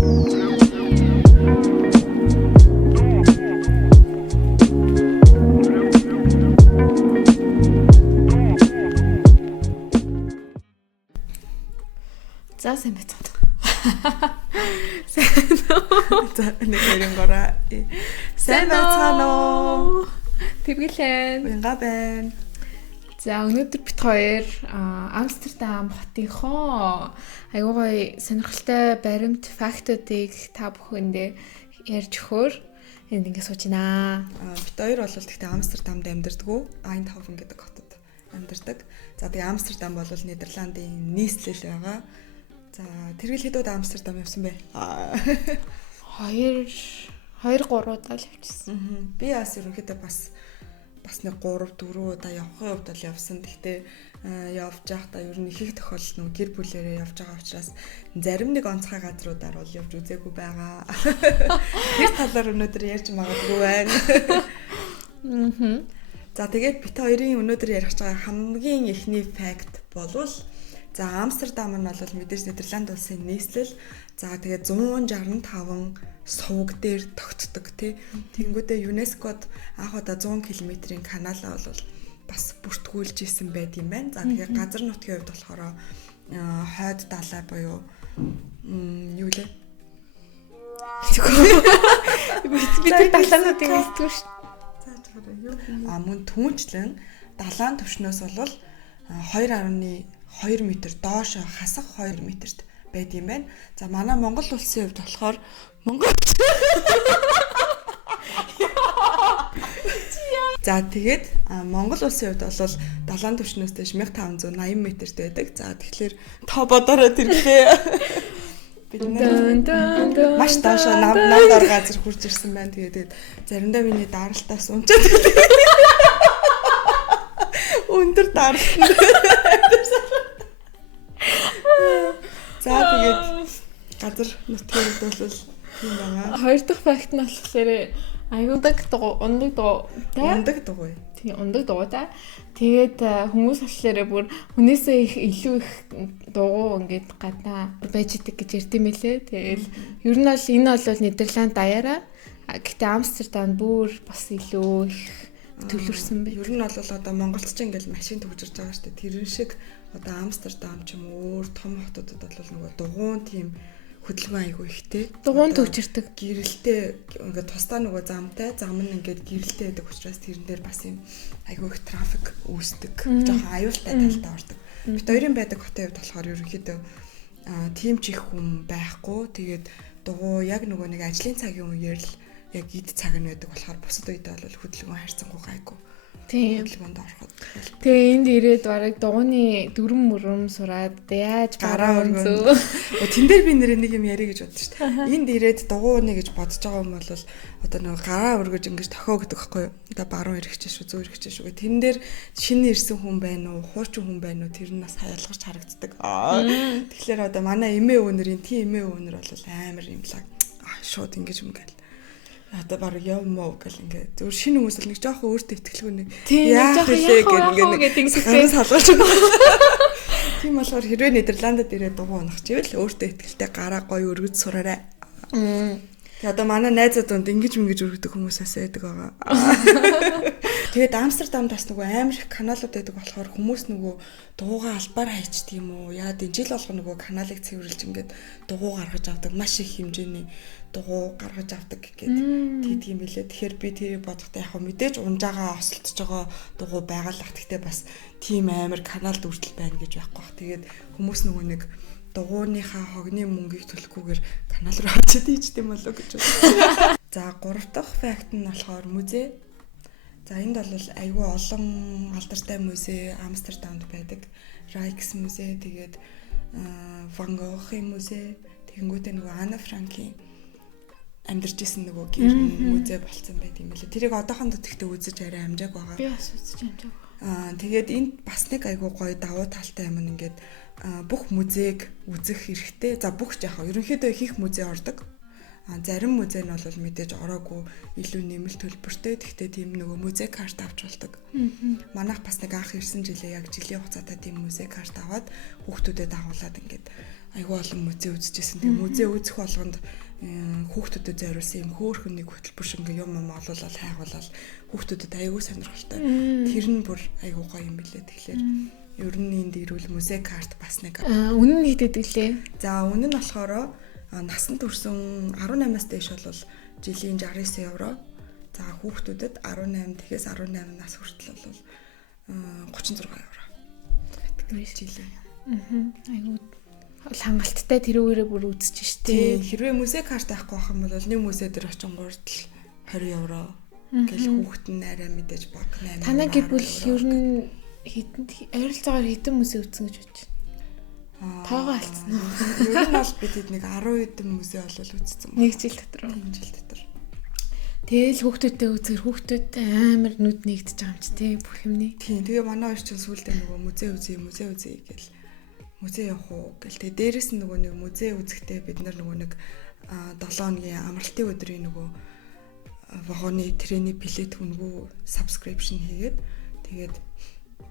За сайн байцгаана. За нэг хоёрын гороо. Сайн байцгаана уу? Тэргэлэн. Уянга байна. За өнөөдөр бит хоёр Амстердам хотынхоо аюу гай сонирхолтой баримт фактуудыг та бүхэндээ ярьж өгөхөөр энд ингэ сууж байна. Бит хоёр бол тэгтээ Амстердамд амьдардаг. Eindhoven гэдэг хотод амьдардаг. За тэгээ Амстердам бол Нидерландын нийслэл байгаа. За тэргэл хэдүүд Амстердам явсан бэ? 2 3 удаа л явчихсан. Би бас ерөнхийдөө бас нэг 3 4 удаа явахын хувьд бол явсан. Гэхдээ явж байхдаа ер нь их тохиолдол нэг гэр бүлээрээ явж байгаа учраас зарим нэг онцгой газруудаар бол явж үзээгүй байгаа. Тэр талаар өнөөдөр ярьж магадгүй байна. За тэгээд бит хоёрын өнөөдөр ярих гэж байгаа хамгийн эхний факт болвол за Амстердам нь бол мэдээж Нидерланд улсын нийслэл. За тэгээд 165 сувг дээр тогтдог тий. Тэнгүүдээ ЮНЕСКОд анх удаа 100 км-ийн каналаа бол бас бүртгүүлж исэн байт юм байна. За тэгээд газар нутгийн хувьд болохоор хойд далай буюу юу лээ? Бид далаануудыг хэлдэг шүү. За чараа юу мөн түүнчлэн далайн түвшнөөс бол 2.2 м доош хасах 2 м-т байд юм байна. За манай Монгол улсын хувьд болохоор За тэгээд Монгол улсын хувьд бол далайн түвшнөөс дэш 1580 м-т байдаг. За тэгэхээр та бодороо тэрглээ. Бид маш доош намдаар газар хурж ирсэн байна. Тэгээд заримдаа миний даралтаас унчаад өндөр даралт. За тэгээд газар нутгийн хувьд бол юм байна. Хоёр дахь факт нь болохоор аюудаг ундаг дугуй. Тийм ундаг дугуй та. Тэгээд хүмүүс болохоор бүр хүнээсээ их илүү их дугуй ингээд гадаа байж идэг гэж ярьд юм билээ. Тэгэл ер нь бол энэ бол Нидерланд даяараа. Гэхдээ Амстердам бүр бас илүү их төлөрсөн бай. Ер нь бол одоо Монголч ингээл машин төгжирж байгаа шүү дээ. Тэрэн шиг одоо Амстердам ч юм уу өөр том хотуудад бол нөгөө дугуун тийм хөдөлгөөн айгүй ихтэй. Дугуун төгжирдэг. Гэрэлтэй ингээд тусдаа нөгөө замтай, зам нь ингээд гэрэлтэй байдаг учраас тэрэн дээр бас юм айгүй их трафик үүсдэг. Жохон аюултай талтай ордог. Бид хоёрын байдаг хотын хувьд болохоор ерөнхийдөө тийм ч их хүн байхгүй. Тэгээд дугуй яг нөгөө нэг ажлын цагийн үеэр л яг эд цаг нь байдаг болохоор бусад үедээ бол хөдөлгөөн хайрцангуй гайгүй. Тийм. Хөдөлгөөнд ороход. Тэгээ энд ирээд бараг дугууны дүрм мөрөм сураад яаж гараа өргөө. Тэн дээр би нэр нэг юм яриа гэж бодсон шүү дээ. Энд ирээд дугууны гэж бодож байгаа юм бол одоо нэг гараа өргөж ингэж тохиогддог байхгүй юу? Одоо баруун эргэжээ шүү, зүүн эргэжээ шүү. Тэн дээр шинэ ирсэн хүн байна уу, хуучин хүн байна уу? Тэр нь бас хаялгарч харагддаг. Тэгэхээр одоо манай эмээ өвнөрийн тийм эмээ өвнөр бол амар юмлаа. Шууд ингэж юм гээл. Одоо баг явмаа гэл ингээд зөв шинэ хүмүүс л нэг жоохон өөртөө ихтгэлгүй нэг яах вэ гэдэг ингээд салгаж байгаа. Тийм болохоор хэрвээ Нидерландад ирээд дугуй унах чивэл өөртөө ихтгэлтэй гараа гоё өргөж сураарай. Тэгээ одоо манай найзууд донд ингэж өргөдөг хүмүүсээс байдаг байгаа. Тэгээд Амстердамд бас нөгөө амар их каналууд байдаг болохоор хүмүүс нөгөө дугуйгаа албаар хайчдаг юм уу? Яа энэ жил болго нөгөө каналыг цэвэрлж ингээд дугуй гаргаж авдаг маш их хэмжээний дугуй гаргаж авдаг гэдэг юм билээ. Тэгэхээр би тэрийг бодохдоо яг мэдээж унжаагаа осолдож байгаа дугуй байгаа л ах. Гэхдээ бас тийм амар канал дүртэл байна гэж байхгүй бах. Тэгээд хүмүүс нөгөө нэг дугуйныхаа хогны мөнгийг төлөхгүйгээр канал руу очиж ийчтэй юм болов гэж байна. За 3 дахь факт нь болохоор музей. За энд бол айгүй олон алдартай музей Амстердамд байдаг. Rijks музей, тэгээд Ван Гогхийн музей, тэгэнгүүтээ нөгөө Ана Франкийн амьдарч исэн нөгөө гэр музей болцсон байт юм билээ. Тэрийг одоохондоо тэгтээ үзэж арай амжааг байгаа. Би бас үзэж амжааг. Тэгээд энд бас нэг айгүй гоё давуу талтай юм ингээд бүх музейг үзэх хэрэгтэй. За бүх ч яхаа ерөнхийдөө их музей ордог. Зарим музей нь бол мэдээж ороогүй илүү нэмэлт төлбөртэй. Гэхдээ тийм нөгөө музей карт авч болдог. Манайх бас нэг анх ирсэн жилээ яг жилийн хугацаатай тийм музей карт аваад хүүхдүүдэд дагуулад ингээд айгүй олон музей үзчихсэн. Тэгээ музей үзэх болгонд хүүхдүүдэд зориулсан юм хөөрхөн нэг хөтөлбөр шиг ингээ юм олуулаад хайгуулаад хүүхдүүдэд айгүй сонирхолтой. Тэр нь бүр айгүй гоё юм билээ. Тэгэхээр ер нь энд ирвэл музей карт бас нэг. Үнэн нь хэд өгдөлээ? За үнэн нь болохоор насанд хүрсэн 18-аас дээш бол жилийн 69 евро. За хүүхдүүдэд 18 тэгэхээр 18 нас хүртэл бол 36 евро. Жилээ. Айгүй хангалттай тэрүүгээрээ бүр үзэж штэ. Хэрвээ музей карт авахгүй байх юм бол нэг музей дээр очингууд л 20 евро гэл хүүхэд нь арай мэдээж баг 8. Танаа гэвэл ер нь ойролцоогоор хэдэн музей үзсэн гэж бодож байна? Тоогоо алдсан уу? Ер нь бол бид нэг 10 хэдэн музей болол үзсэн. Нэг жил дотор. Нэг жил дотор. Тэгэл хүүхдүүдтэй үзэхэр хүүхдүүд амар нүд нэгдэж байгаа юм чи тий бүх юмний. Тийм. Тэгээ манай хоёр ч сүүлдээ нөгөө музей үзье гэл музей явах уу гэл. Тэгээ дээрэс нь нөгөө нэг музей үзэхдээ бид нар нөгөө нэг 7 хоногийн амралтын өдрийн нөгөө вагоны трейни билет хүнгүү subscription хийгээд тэгээд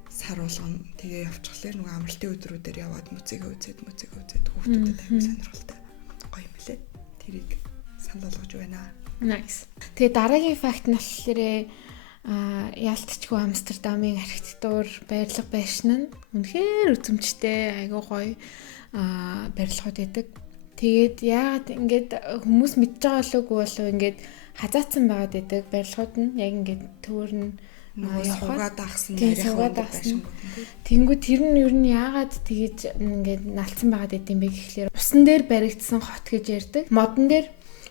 сар болгон тэгээ явчихлаа нөгөө амралтын өдрүүдээр яваад музейгээ үзээд хүүхдүүдэд аягүй сонирхолтой гоё юм билээ. Тэрийг санал болгож байна. Nice. Тэгээ дараагийн факт нь болохоор яалтчгүй Амстердамын архитектур байрлал байшин нь үнэхээр үзмжтэй айгүй гоё барилгууд байдаг. Тэгээд яагаад ингээд хүмүүс мэдж байгаа луг болов ингээд хазаацсан байгаад байдаг барилгууд нь яг ингээд төвөр нь яваад ахсан байшин. Тэнгүү тэр нь ер нь яагаад тэгэж ингээд налцсан байгаад байд юм бэ гэхлээр усан дээр баригдсан хот гэж ярьдаг.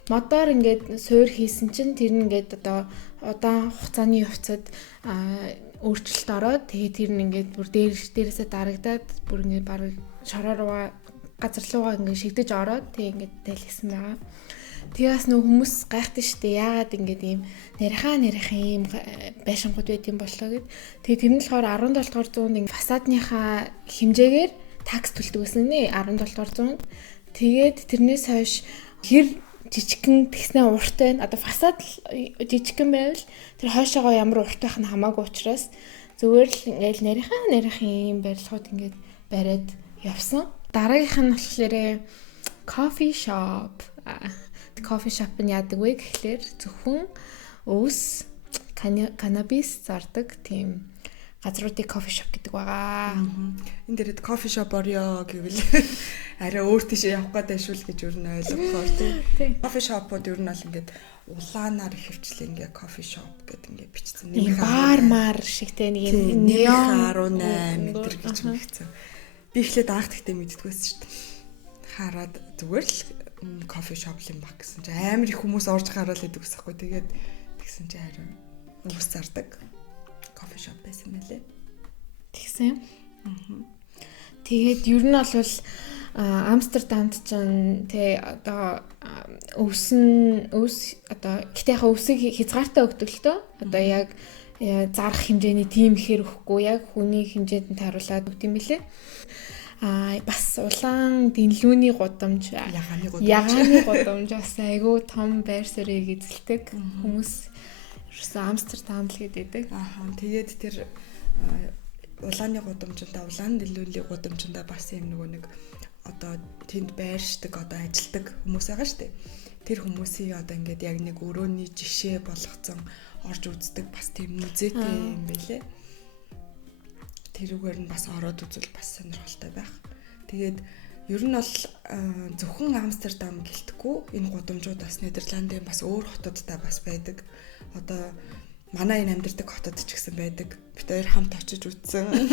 Модоор ингээд суур хийсэн чинь тэр нь ингээд одоо удаан хугацааны явцад өөрчлөлт ороод тэгээд тэр нь ингээд бүр дээрээсээ дарагдаад бүр ингээд баг шороор газар руугаа ингээд шигдэж ороод тэгээд ингээд дэлгэсэн байгаа. Тэгээс нөө хүмүүс гайхдаг штэ яагаад ингээд ийм нарийнхаа ийм байшингууд байт юм болоо гэд. Тэгээд тэр нь болохоор 17 дугаар зуунд ингээд фасадныхаа хэмжээгээр такс төлдөг гэсэн нэ 17 дугаар зуунд. Тэгээд тэрнээс хойш хэр жижигхэн тэгснэ урттай нь одоо фасад жижигхэн байвал тэр хойшоогоо ямар урт байх нь хамаагүй учраас зүгээр л ингээл нарийнхан барилгууд ингээд бариад явсан. Дараагийнх нь болохоор coffee shop. Coffee shop нь яадаг вэ гэхлээр зөвхөн өвс канабис зардаг тийм газруудыг coffee shop гэдэг байгаа. Энэ дээрээ coffee shop орё гэвэл арай өөр тийш явах гэдэг шүүл гэж юу н ойлгохоор тийм. Coffee shop-ууд ер нь бол ингээд улаанаар хөвчлээ ингээд coffee shop гэдэг ингээд бичсэн. Нэг бар шигтэй нэг юм неон 18 м гэж мэгцэн. Би ихлээр даахт ихтэй мэддэггүйсэн шүү дээ. Хараад зүгээр л coffee shop юм баг гэсэн чи амар их хүмүүс орж гараад идэг гэсэхгүй. Тэгээд тэгсэн чи харин өвс зардаг coffee shop байсан мэлээ. Тэгсэн. Тэгээд ер нь бол Амстердамд ч тэ одоо өвс одоо гэтээ яхаа өвсийг хязгаартай өгдөг л дөө. Одоо яг зарах хэмжээний тийм ихээр өгөхгүй яг хүний хэмжээнд нь тааруулаад өгд юм билээ. Бас улаан дэнлүүний гудамж ягааны гудамж бас айгүй том байр суурийг эзэлдэг хүмүүс ерөөсөө Амстердам л гэдэг. Тэгээд тэр улааны гудамжтай улаан дэнлүүний гудамжтай бас юм нэг одоо тэнд байршдаг одоо ажилдаг хүмүүс байгаа шүү дээ. Тэр хүмүүсийн одоо ингээд яг нэг өрөөний жишээ болгоцсон орж үздэг бас тийм музейтэй юм байлээ. Тэрүүгээр нь бас ороод үзвэл бас сонирхолтой байх. Тэгээд ер нь бол зөвхөн Амстердам гэлтгүй энэ гудамжууд бас Нидерландын бас өөр хотуудтай бас байдаг. Одоо манай энэ амьдардаг хотод ч гэсэн байдаг. Бид хоёр хамт очиж үзсэн.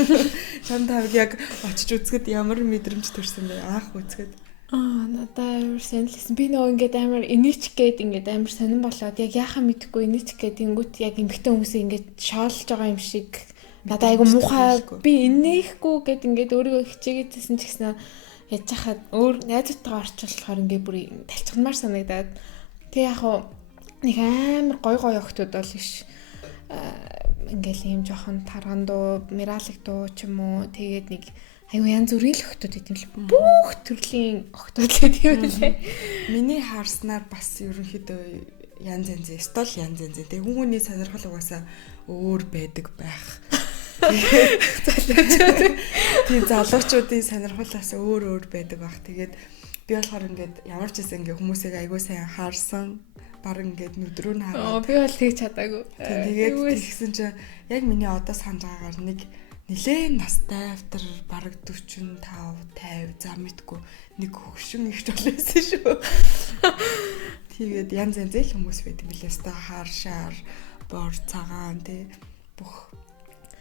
Чамд яг очиж үзэхэд ямар мэдрэмж төрсөн бэ? Анх үзэхэд. Надаа амар сонирхолтой. Би нөгөө ингээд амар иничгээд ингээд амар сонирн болоод яг яхаа мэдэхгүй иничгээд тэнгуут яг эмгтэн хүмүүсээ ингээд шоолж байгаа юм шиг надаа айгу муухай би инээхгүй гэд ингээд өөрийгөө хичээгээдсэн ч гэсэн яж хахад өөр найзуудтайгаа орчлохоор ингээд бүр талчгнаар санагдаад тэг яг нэг амар гой охтууд бол биш ингээл ийм жоохон тарган дуу, миралик дуу ч юм уу тэгээд нэг аюу янз бүрийн охтууд гэдэм л бүх төрлийн охтууд гэдэг юм лээ. Миний харснаар бас ерөнхийдөө янз янз стол янз янз тэг хүмүүний сонирхол угаасаа өөр байдаг байх. Тийм залуучуудын сонирхолоос өөр байдаг баг. Тэгээд би болохоор ингээд ямар ч гэсэн ингээд хүмүүсийг айгүй сайн харсан. Баг ингээд нүдрүү нь хараад. Би бол тэгж чадаагүй. Тэгээд тэгсэн чинь яг миний одоо санаж байгаагаар нэг нэлээд настай автар бараг 45 50 за мэдгүй нэг хөвшин ихч болсон шүү. Тэгээд янз янз л хүмүүс байдаг билээс та хар шар бор цагаан тий бүх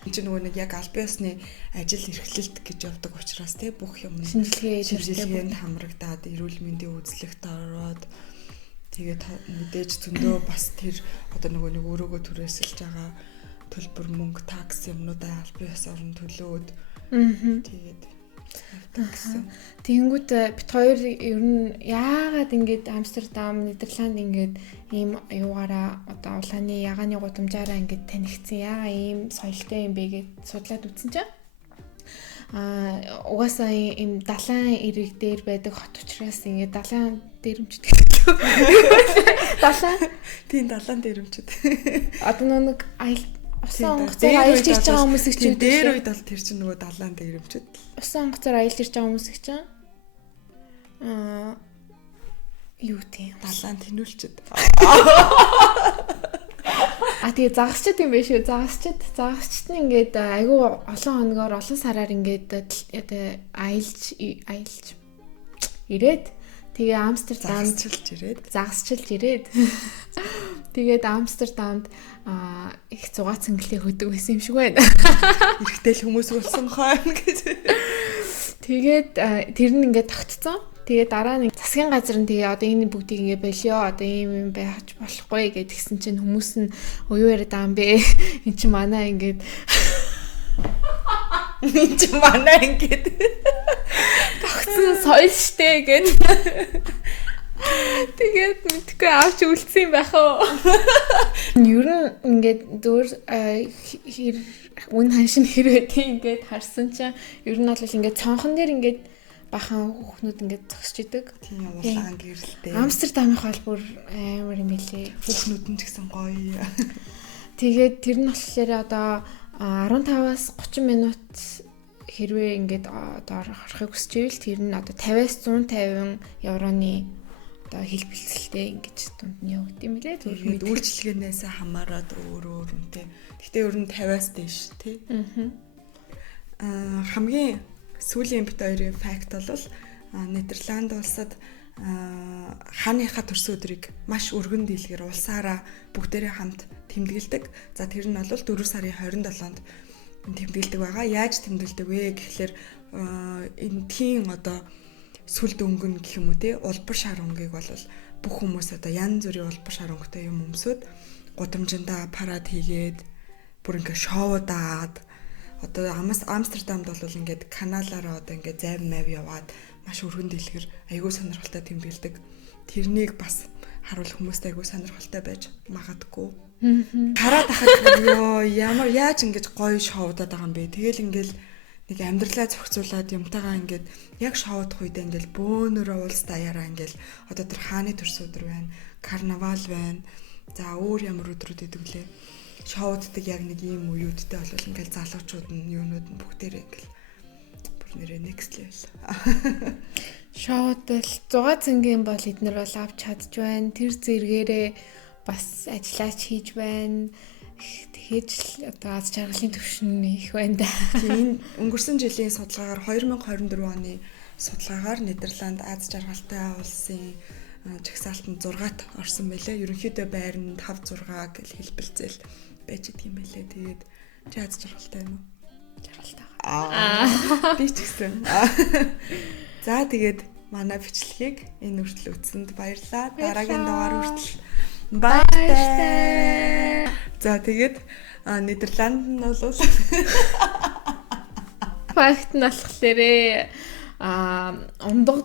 энэ нөгөө нэг яг аль биесны ажил эрхлэлт гэж явдаг учраас тий бүх юм шинжилгээнд хамрагдаад эрүүл мэндийн үзлэгт ороод тэгээд мэдээж зөндөө бас тэр одоо нөгөө нэг өөрөөгөө түрээсэлж байгаа төлбөр мөнгө такс юмнуудаа аль биес орон төлөөд тэгээд тэгэнгүүт бит хоёр ер нь яагаад ингэж Амстердам, Нидерланд ингэж ийм юугаараа одоо улааны ягааны гудамжаараа ингэж танигдсан яагаад ийм соёлтой юм бэ гэж судлаад үзсэн чинь угаасаа ийм далайн ирэг дээр байдаг хот учраас ингэ далайн дээрэмчд далайн тийм далайн дээрэмчд одоо нэг усан онгоцоор аялж ирж байгаа хүмүүс их чинь дээр үед бол тэр чинь нөгөө далайн дээрэмчд усан онгоцоор аялж ирж байгаа хүмүүс их чинь юу тийм далайн тэнүүлчд тэгээ загасчд юм биш үү загасчд нь ингээд айгүй олон хоногор олон сараар ингээд аялж ирээд тэгээ Амстердамд загасчилж ирээд тэгээд Амстердамд их зугаа цэнгэлээ хөдөг байсан юм шиг байна. Ирэхтэл хүмүүс болсон хойно гэж. Тэгээд тэр нь ингээд тогтцсон. Тэгээд дараа нь засгийн газар нь тэгээ одоо энэ бүгдийг ингээд болио одоо ийм юм байж болохгүй гэж тэгсэн чинь хүмүүс нь юу яриад байгаа юм бэ? Эн чинь манай ингээд тогтсон соёл штэ гэд. Тэгээд мэдгүй авч үлдсэн байх уу. Ер нь ингээд дөр үн ханшин хэрэг ингээд харсан чинь ер нь бол ингээд цонхон дээр ингээд бахан хүүхнүүд ингээд зогсож идэг. Тийм улаан гэрэлтэй. Амстердамын хол бүр амар юм билээ. Хүүхнүүд нь ч гэсэн гоё. Тэгээд тэр нь болохоор одоо 15-аас 30 минут хэрвээ ингээд одоо орохыг хүсчихвэл тэр нь одоо 50-аас 150 евроны одоо хэлбэлцэлтэй ингэж дунд нь явагдсан юм лээ. Тэгээд үйлчлэгээнээс хамаарат өөр үнэтэй. Гэхдээ ер нь 50-аас дээш тий. Хамгийн сүүлийн бит хоёрын факт бол Нидерланд улсад хааныхаа төрсөн өдрийг маш өргөн дийлгээр улсаараа бүгдээрээ хамт тэмдэглэдэг. За тэр нь бол 4 сарын 27-нд тэмдэглэдэг байгаа. Яаж тэмдэглэдэг вэ гэхлээр энэ тийм одоо сүлд өнгөн гэх юм уу те улбар шар өнгийг бол бүх хүмүүс одоо янз бүрийн улбар шар өнгөтэй юм өмсөд гудамжиндаа парад хийгээд бүр ингээ шоудаад одоо Амстердамд бол ингээд каналаараа одоо ингээд зайв мав яваад маш өргөн дэлгэр айгүй сонирхолтой тэмдэглэдэг. Тэрнийг бас харуул хүмүүст айгүй сонирхолтой байж магадгүй. Хараад ахад ёо ямар яаж ингэж гоё шоудаад байгаа юм бэ? Тэгэл ингээл нэг амьдралаа зохицуулаад юмтайгаа ингээд яг шоудах үедээ ингээл бөөнөрөө улс даяараа ингээл одоо тэр хааны төрс өдөр байна, карнавал байна. За өөр ямар өдрүүд идэг лээ. Шоуддаг яг нэг ийм үеүүдтэй бол ингээл залуучууд нь юунууд нь бүгдээрээ ингээл бүр нэрээ next level. Шоудал 6 цэнгийн бол эднэр бол авч чадж байна. Тэр зэрэгээрээ бас ажиллаач хийж байна. Тэгээж л одоо аз жаргалын төвшин их байна да. Тийм өнгөрсөн жилийн судалгаагаар 2024 оны судалгаагаар Нидерланд аз жаргалтай улсын жагсаалтанд 6-т орсон байлээ. Ерөнхийдөө байранд 5 6 гэж хэлбэлцэл байж идэг юм байлээ. Тэгээд чи аз жаргалтай юм уу? Жаргалтай. Би ч гэсэн. За тэгээд манай бичлэгийг энэ хүртэл үзсэнд баярлалаа. Дараагийн дугаар хүртэл баярлалаа. За тэгээд Нидерланд нь бол факт нь болохоор ундаг